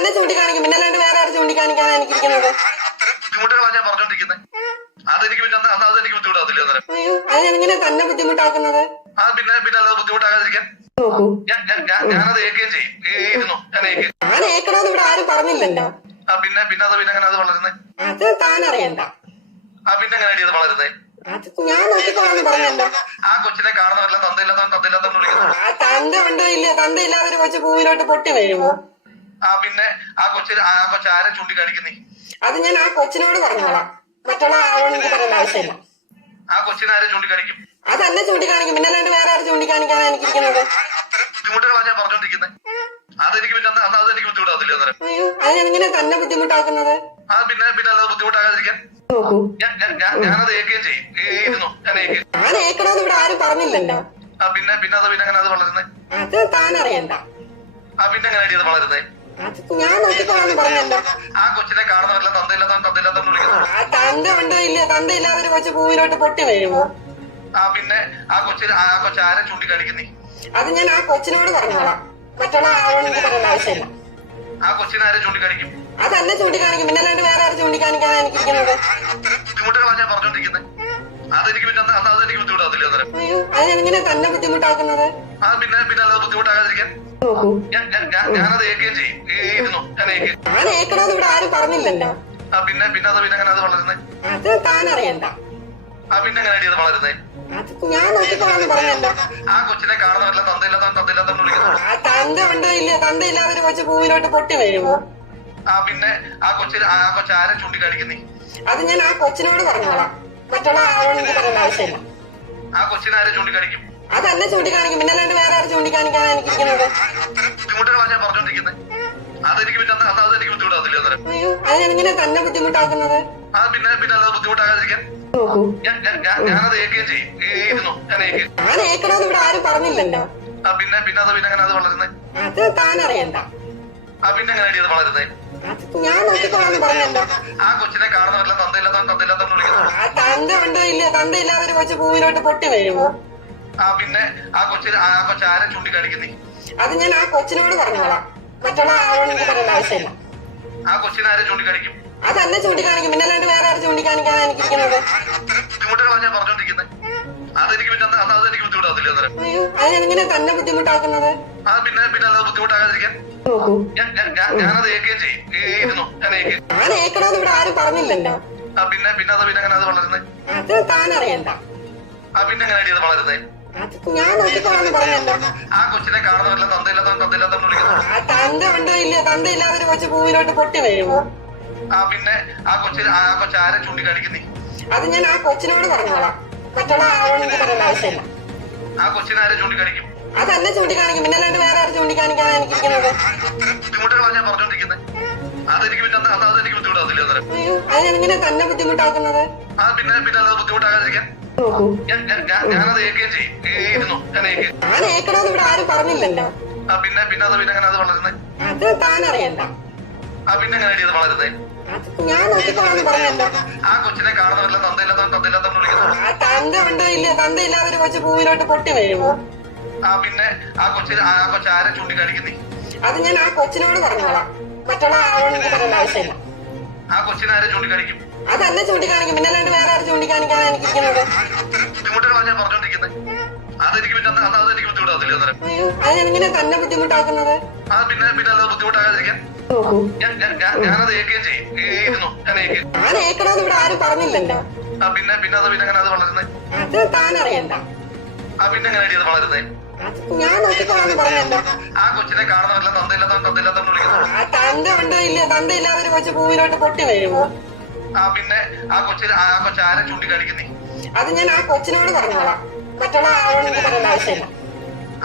അതന്നെ ചൂണ്ടിക്കാണിക്കും, പിന്നെ അല്ലാണ്ട് വേറെ ആരും ചൂണ്ടിക്കാണിക്കാതെ എനിക്കിരിക്കുന്നത്. അത്തരം ബുദ്ധിമുട്ടുകളാണ് ഞാൻ പറഞ്ഞോണ്ടിരിക്കുന്നത്. അതെനിക്ക് പിന്നെ അതെനിക്ക് ബുദ്ധിമുട്ടാകത്തില്ല. അയ്യോ, അത് എങ്ങനെ തന്നെ ബുദ്ധിമുട്ടാക്കുന്നത്? പിന്നെ അല്ലാതെ ബുദ്ധിമുട്ടാകാതിരിക്കാൻ നോക്കൂ, ഞാനത് ഏൽക്കുകയും ചെയ്യും. ഞാൻ ഏക്കണമെന്ന് ഇവിടെ ആരും പറഞ്ഞില്ലല്ലോ. പിന്നെ അത് പിന്നെ അങ്ങനെ അത് വളരുന്നേ? അത് താൻ അറിയണ്ട. പിന്നെ എങ്ങനെ അത് വളരുന്നേ? അത് ഞാൻ നോക്കിക്കോളാന്ന് പറഞ്ഞല്ലോ. ആ കൊച്ചിനെ കാണുന്നവരെല്ലാം തന്തയില്ലാത്തവൻ വിളിക്കുന്നു. ആ തന്ത ഉണ്ടോ ഇല്ലയോ? തന്തയില്ലാതെ ഒരു കൊച്ചു ഭൂമിയിലോട്ട് പൊട്ടി വീഴുമോ? പിന്നെ ആ കൊച്ചാരെ ചൂണ്ടിക്കാണിക്കുന്നേ? അത് ഞാൻ ആ കൊച്ചിനോട് പറഞ്ഞോളാം, മറ്റുള്ള ആളോട് എനിക്ക് പറയേണ്ട ആവശ്യമില്ല. ആ കൊച്ചിനെ ആരെ ചൂണ്ടിക്കാണിക്കും? അതന്നെ ചൂണ്ടിക്കാണിക്കും, പിന്നെ അല്ലാണ്ട് വേറെ ആരും ചൂണ്ടിക്കാണിക്കാതെ എനിക്കിരിക്കുന്നത്. അത്തരം ബുദ്ധിമുട്ടുകളാണ് ഞാൻ പറഞ്ഞോണ്ടിരിക്കുന്നത്. അതെനിക്ക് പിന്നെ അതെനിക്ക് ബുദ്ധിമുട്ടാകത്തില്ല. അയ്യോ, അത് എങ്ങനെ തന്നെ ബുദ്ധിമുട്ടാക്കുന്നത്? പിന്നെ അല്ലാതെ ബുദ്ധിമുട്ടാകാതിരിക്കാൻ നോക്കൂ, ഞാനത് ഏൽക്കുകയും ചെയ്യും. ഞാൻ ഏക്കണമെന്ന് ഇവിടെ ആരും പറഞ്ഞില്ലല്ലോ. പിന്നെ അത് പിന്നെ അങ്ങനെ അത് വളരുന്നേ? അത് താൻ അറിയണ്ട. പിന്നെ എങ്ങനെ അത് വളരുന്നേ? അത് ഞാൻ നോക്കിക്കോളാന്ന് പറഞ്ഞല്ലോ. ആ കൊച്ചിനെ കാണുന്നവരെല്ലാം തന്തയില്ലാത്തവൻ വിളിക്കുന്നു. ആ തന്ത ഉണ്ടോ ഇല്ലയോ? തന്തയില്ലാതെ ഒരു കൊച്ചു ഭൂമിയിലോട്ട് പൊട്ടി വീഴുമോ? പിന്നെ ആ കൊച്ചാരെ ചൂണ്ടിക്കാണിക്കുന്നേ? അത് ഞാൻ ആ കൊച്ചിനോട് പറഞ്ഞോളാം, മറ്റുള്ള ആളോട് എനിക്ക് പറയേണ്ട ആവശ്യമില്ല. ആ കൊച്ചിനെ ആരെ ചൂണ്ടിക്കാണിക്കും? അതന്നെ ചൂണ്ടിക്കാണിക്കും, പിന്നെ അല്ലാണ്ട് വേറെ ആരും ചൂണ്ടിക്കാണിക്കാതെ എനിക്കിരിക്കുന്നത്. അത്തരം ബുദ്ധിമുട്ടുകളാണ് ഞാൻ പറഞ്ഞോണ്ടിരിക്കുന്നത്. അതെനിക്ക് പിന്നെ അതെനിക്ക് ബുദ്ധിമുട്ടാകത്തില്ല. അയ്യോ, അത് എങ്ങനെ തന്നെ ബുദ്ധിമുട്ടാക്കുന്നത്? പിന്നെ അല്ലാതെ ബുദ്ധിമുട്ടാകാതിരിക്കാൻ നോക്കൂ, ഞാനത് ഏൽക്കുകയും ചെയ്യും. ഞാൻ ഏക്കണമെന്ന് ഇവിടെ ആരും പറഞ്ഞില്ലല്ലോ. പിന്നെ അത് പിന്നെ അങ്ങനെ അത് വളരുന്നേ? അത് താൻ അറിയണ്ട. പിന്നെ എങ്ങനെ അത് വളരുന്നേ? അത് ഞാൻ നോക്കിക്കോളാന്ന് പറഞ്ഞല്ലോ. ആ കൊച്ചിനെ കാണുന്നവരെല്ലാം തന്തയില്ലാത്തവൻ വിളിക്കുന്നു. ആ തന്ത ഉണ്ടോ ഇല്ലയോ? തന്തയില്ലാതെ ഒരു കൊച്ചു ഭൂമിയിലോട്ട് പൊട്ടി വീഴുമോ? പിന്നെ ആ കൊച്ചാരെ ചൂണ്ടിക്കാണിക്കുന്നേ? അത് ഞാൻ ആ കൊച്ചിനോട് പറഞ്ഞോളാം, മറ്റുള്ള ആളോട് എനിക്ക് പറയേണ്ട ആവശ്യമില്ല. ആ കൊച്ചിനെ ആരെ ചൂണ്ടിക്കാണിക്കും? അതന്നെ ചൂണ്ടിക്കാണിക്കും, പിന്നെ അല്ലാണ്ട് വേറെ ആരും ചൂണ്ടിക്കാണിക്കാതെ എനിക്കിരിക്കുന്നത്. അത്തരം ബുദ്ധിമുട്ടുകളാണ് ഞാൻ പറഞ്ഞോണ്ടിരിക്കുന്നത്. അതെനിക്ക് പിന്നെ അതെനിക്ക് ബുദ്ധിമുട്ടാകത്തില്ല. അയ്യോ, അത് എങ്ങനെ തന്നെ ബുദ്ധിമുട്ടാക്കുന്നത്? പിന്നെ അല്ലാതെ ബുദ്ധിമുട്ടാകാതിരിക്കാൻ നോക്കൂ, ഞാനത് ഏൽക്കുകയും ചെയ്യും. ഞാൻ ഏക്കണമെന്ന് ഇവിടെ ആരും പറഞ്ഞില്ലല്ലോ. പിന്നെ അത് പിന്നെ അങ്ങനെ അത് വളരുന്നേ? അത് താൻ അറിയണ്ട. പിന്നെ എങ്ങനെ അത് വളരുന്നേ? അത് ഞാൻ നോക്കിക്കോളാന്ന് പറഞ്ഞല്ലോ. ആ കൊച്ചിനെ കാണുന്നവരെല്ലാം തന്തയില്ലാത്തവൻ വിളിക്കുന്നു. ആ തന്ത ഉണ്ടോ ഇല്ലയോ? തന്തയില്ലാതെ ഒരു കൊച്ചു ഭൂമിയിലോട്ട് പൊട്ടി വീഴുമോ? പിന്നെ ആ കൊച്ചാരെ ചൂണ്ടിക്കാണിക്കുന്നേ? അത് ഞാൻ ആ കൊച്ചിനോട് പറഞ്ഞോളാം, മറ്റുള്ള ആളോട് എനിക്ക് പറയേണ്ട ആവശ്യമില്ല. ആ കൊച്ചിനെ ആരെ ചൂണ്ടിക്കാണിക്കും? അതന്നെ ചൂണ്ടിക്കാണിക്കും, പിന്നെ അല്ലാണ്ട് വേറെ ആരും ചൂണ്ടിക്കാണിക്കാതെ എനിക്കിരിക്കുന്നത്. അത്തരം ബുദ്ധിമുട്ടുകളാണ് ഞാൻ പറഞ്ഞോണ്ടിരിക്കുന്നത്. അതെനിക്ക് പിന്നെ അതെനിക്ക് ബുദ്ധിമുട്ടാകത്തില്ല. അയ്യോ, അത് എങ്ങനെ തന്നെ ബുദ്ധിമുട്ടാക്കുന്നത്? പിന്നെ അല്ലാതെ ബുദ്ധിമുട്ടാകാതിരിക്കാൻ നോക്കൂ, ഞാനത് ഏൽക്കുകയും ചെയ്യും. ഞാൻ ഏക്കണമെന്ന് ഇവിടെ ആരും പറഞ്ഞില്ലല്ലോ. പിന്നെ അത് പിന്നെ അങ്ങനെ അത് വളരുന്നേ? അത് താൻ അറിയണ്ട. പിന്നെ എങ്ങനെ അത് വളരുന്നേ? അത് ഞാൻ നോക്കിക്കോളാന്ന് പറഞ്ഞല്ലോ. ആ കൊച്ചിനെ കാണുന്നവരെല്ലാം തന്തയില്ലാത്തവൻ വിളിക്കുന്നു. ആ തന്ത ഉണ്ടോ ഇല്ലയോ? തന്തയില്ലാതെ ഒരു കൊച്ചു ഭൂമിയിലോട്ട് പൊട്ടി വീഴുമോ? പിന്നെ ആ കൊച്ചാരെ ചൂണ്ടിക്കാണിക്കുന്നേ? അത് ഞാൻ ആ കൊച്ചിനോട് പറഞ്ഞോളാം, മറ്റുള്ള ആളോട് എനിക്ക് പറയേണ്ട ആവശ്യമില്ല. ആ കൊച്ചിനെ ആരെ ചൂണ്ടിക്കാണിക്കും? അതന്നെ ചൂണ്ടിക്കാണിക്കും, പിന്നെ അല്ലാണ്ട് വേറെ ആരും ചൂണ്ടിക്കാണിക്കാതെ എനിക്കിരിക്കുന്നത്. അത്തരം ബുദ്ധിമുട്ടുകളാണ് ഞാൻ പറഞ്ഞോണ്ടിരിക്കുന്നത്. അതെനിക്ക് പിന്നെ അതെനിക്ക് ബുദ്ധിമുട്ടാകത്തില്ല. അയ്യോ, അത് എങ്ങനെ തന്നെ ബുദ്ധിമുട്ടാക്കുന്നത്? പിന്നെ അല്ലാതെ ബുദ്ധിമുട്ടാകാതിരിക്കാൻ നോക്കൂ, ഞാനത് ഏൽക്കുകയും ചെയ്യും. ഞാൻ ഏക്കണമെന്ന് ഇവിടെ ആരും പറഞ്ഞില്ലല്ലോ. പിന്നെ അത് പിന്നെ അങ്ങനെ അത് വളരുന്നേ? അത് താൻ അറിയണ്ട. പിന്നെ എങ്ങനെ അത് വളരുന്നേ? അത് ഞാൻ നോക്കിക്കോളാന്ന് പറഞ്ഞല്ലോ. ആ കൊച്ചിനെ കാണുന്നവരെല്ലാം തന്തയില്ലാത്തവൻ വിളിക്കുന്നു. ആ തന്ത ഉണ്ടോ ഇല്ലയോ? തന്തയില്ലാതെ ഒരു കൊച്ചു ഭൂമിയിലോട്ട് പൊട്ടി വീഴുമോ? പിന്നെ ആ കൊച്ചാരെ ചൂണ്ടിക്കാണിക്കുന്നേ? അത് ഞാൻ ആ കൊച്ചിനോട് പറഞ്ഞോളാം, മറ്റുള്ള ആളോട് എനിക്ക് പറയേണ്ട ആവശ്യമില്ല. ആ കൊച്ചിനെ ആരെ ചൂണ്ടിക്കാണിക്കും? അതന്നെ ചൂണ്ടിക്കാണിക്കും, പിന്നെ അല്ലാണ്ട് വേറെ ആരും ചൂണ്ടിക്കാണിക്കാതെ എനിക്കിരിക്കുന്നത്. അത്തരം ബുദ്ധിമുട്ടുകളാണ് ഞാൻ പറഞ്ഞോണ്ടിരിക്കുന്നത്. അതെനിക്ക് പിന്നെ അതെനിക്ക് ബുദ്ധിമുട്ടാകത്തില്ല. അയ്യോ, അത് എങ്ങനെ തന്നെ ബുദ്ധിമുട്ടാക്കുന്നത്? പിന്നെ അല്ലാതെ ബുദ്ധിമുട്ടാകാതിരിക്കാൻ നോക്കൂ, ഞാനത് ഏൽക്കുകയും ചെയ്യും. ഞാൻ ഏക്കണമെന്ന് ഇവിടെ ആരും പറഞ്ഞില്ലല്ലോ. പിന്നെ അത് പിന്നെ അങ്ങനെ അത് വളരുന്നേ? അത് താൻ അറിയണ്ട. പിന്നെ എങ്ങനെ അത് വളരുന്നേ? അത് ഞാൻ നോക്കിക്കോളാന്ന് പറഞ്ഞല്ലോ. ആ കൊച്ചിനെ കാണുന്നവരെല്ലാം തന്തയില്ലാത്തവൻ വിളിക്കുന്നു. ആ തന്ത ഉണ്ടോ ഇല്ലയോ? തന്തയില്ലാതെ ഒരു കൊച്ചു ഭൂമിയിലോട്ട് പൊട്ടി വീഴുമോ? പിന്നെ ആ കൊച്ചാരെ ചൂണ്ടിക്കാണിക്കുന്നേ? അത് ഞാൻ ആ കൊച്ചിനോട് പറഞ്ഞോളാം, മറ്റുള്ള ആളോട് എനിക്ക് പറയേണ്ട ആവശ്യമില്ല.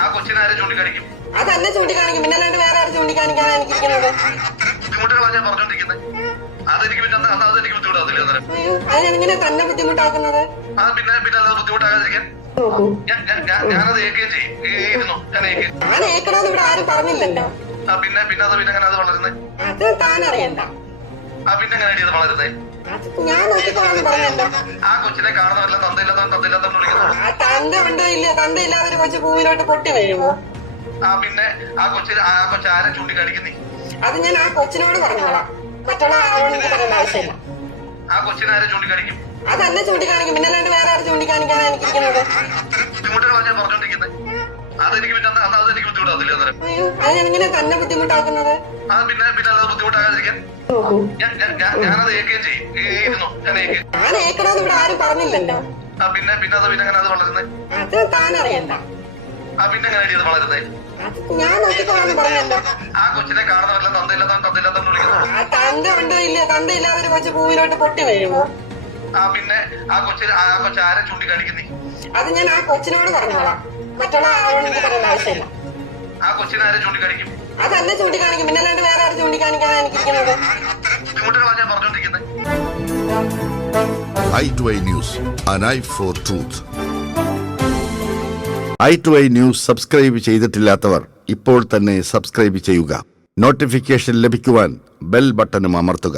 ആ കൊച്ചിനെ ആരെ ചൂണ്ടിക്കാണിക്കും? അതന്നെ ചൂണ്ടിക്കാണിക്കും, പിന്നെ അല്ലാണ്ട് വേറെ ആരും ചൂണ്ടിക്കാണിക്കാതെ എനിക്കിരിക്കുന്നത്. അത്തരം ബുദ്ധിമുട്ടുകളാണ് ഞാൻ പറഞ്ഞോണ്ടിരിക്കുന്നത്. അതെനിക്ക് പിന്നെ അതെനിക്ക് ബുദ്ധിമുട്ടാകത്തില്ല. അയ്യോ, അത് എങ്ങനെ തന്നെ ബുദ്ധിമുട്ടാക്കുന്നത്? പിന്നെ അല്ലാതെ ബുദ്ധിമുട്ടാകാതിരിക്കാൻ നോക്കൂ, ഞാനത് ഏൽക്കുകയും ചെയ്യും. ഞാൻ ഏക്കണമെന്ന് ഇവിടെ ആരും പറഞ്ഞില്ലല്ലോ. പിന്നെ അത് പിന്നെ അങ്ങനെ അത് വളരുന്നേ? അത് താൻ അറിയണ്ട. പിന്നെ എങ്ങനെ അത് വളരുന്നേ? അത് ഞാൻ നോക്കിക്കോളാന്ന് പറഞ്ഞല്ലോ. ആ കൊച്ചിനെ കാണുന്നവരെല്ലാം തന്തയില്ലാത്തവൻ വിളിക്കുന്നു. ആ തന്ത ഉണ്ടോ ഇല്ലയോ? തന്തയില്ലാതെ ഒരു കൊച്ചു ഭൂമിയിലോട്ട് പൊട്ടി വീഴുമോ? പിന്നെ ആ കൊച്ചാരെ ചൂണ്ടിക്കാണിക്കുന്നേ? അത് ഞാൻ ആ കൊച്ചിനോട് പറഞ്ഞോളാം. മറ്റുള്ള ആളോട് എനിക്ക് പറയേണ്ട ആവശ്യമില്ല. ആ കൊച്ചിനെ ആരെ ചൂണ്ടിക്കാണിക്കും? അതെന്നെ ചൂണ്ടിക്കാണിക്കും. പിന്നെ അല്ലാണ്ട് വേറെ ആരും ചൂണ്ടിക്കാണിക്കാനാണ് എനിക്കിരിക്കുന്നത്. അത്തരം ബുദ്ധിമുട്ടുകളാണ് ഞാൻ പറഞ്ഞോണ്ടിരിക്കുന്നത്. അതെനിക്ക് പിന്നെ അതെനിക്ക് ബുദ്ധിമുട്ടാവില്ല. അന്നേരം അയ്യോ, അത് എങ്ങനെ തന്നെ ബുദ്ധിമുട്ടാക്കുന്നത്? അത് പിന്നെ അത് ബുദ്ധിമുട്ടാകാതിരിക്കാൻ ഞാനത് ഏക്കുകയും ചെയ്യും. ഞാൻ ഏക്കണമെന്ന് ഇവിടെ ആരും പറഞ്ഞില്ലല്ലോ. പിന്നെ അത് അങ്ങനെ അത് വളരുന്നത് അത് താനറിയണ്ട. പിന്നെ എങ്ങനെ അത് വളരുന്നത്? ഞാൻ നോക്കിക്കോളാന്ന് പറഞ്ഞല്ലോ. ആ കൊച്ചിനെ കാണുന്നവരെല്ലാം തന്തയില്ലാത്ത വിളിക്കുന്നത്. തന്ത ഉണ്ടോ ഇല്ല? തന്തയില്ലാതെ ഒരു കൊച്ചു പൂവിലോട്ട് പൊട്ടി വീഴുമോ? പിന്നെ ആ കൊച്ചു ആരെ ചൂണ്ടിക്കാണിക്കുന്നേ? അത് ഞാൻ ആ കൊച്ചിനോട് പറഞ്ഞോളാം. മറ്റുള്ള ആളോട് എനിക്ക് പറയേണ്ട ആവശ്യമില്ല. ആ കൊച്ചിനെ ആരെ ചൂണ്ടിക്കാണിക്കും? അതെന്നെ ചൂണ്ടിക്കാണിക്കും. പിന്നെ അല്ലാണ്ട് വേറെ ആരും ചൂണ്ടിക്കാണിക്കാനാണ് എനിക്കിരിക്കുന്നത്. അത്തരം ബുദ്ധിമുട്ടുകളാണ് ഞാൻ പറഞ്ഞോണ്ടിരിക്കുന്നത്. i2i News, an eye for truth. i2i News subscribe ചെയ്തിട്ടില്ലാത്തവർ ഇപ്പോൾ തന്നെ സബ്സ്ക്രൈബ് ചെയ്യുക. നോട്ടിഫിക്കേഷൻ ലഭിക്കുവാൻ ബെൽ ബട്ടണും അമർത്തുക.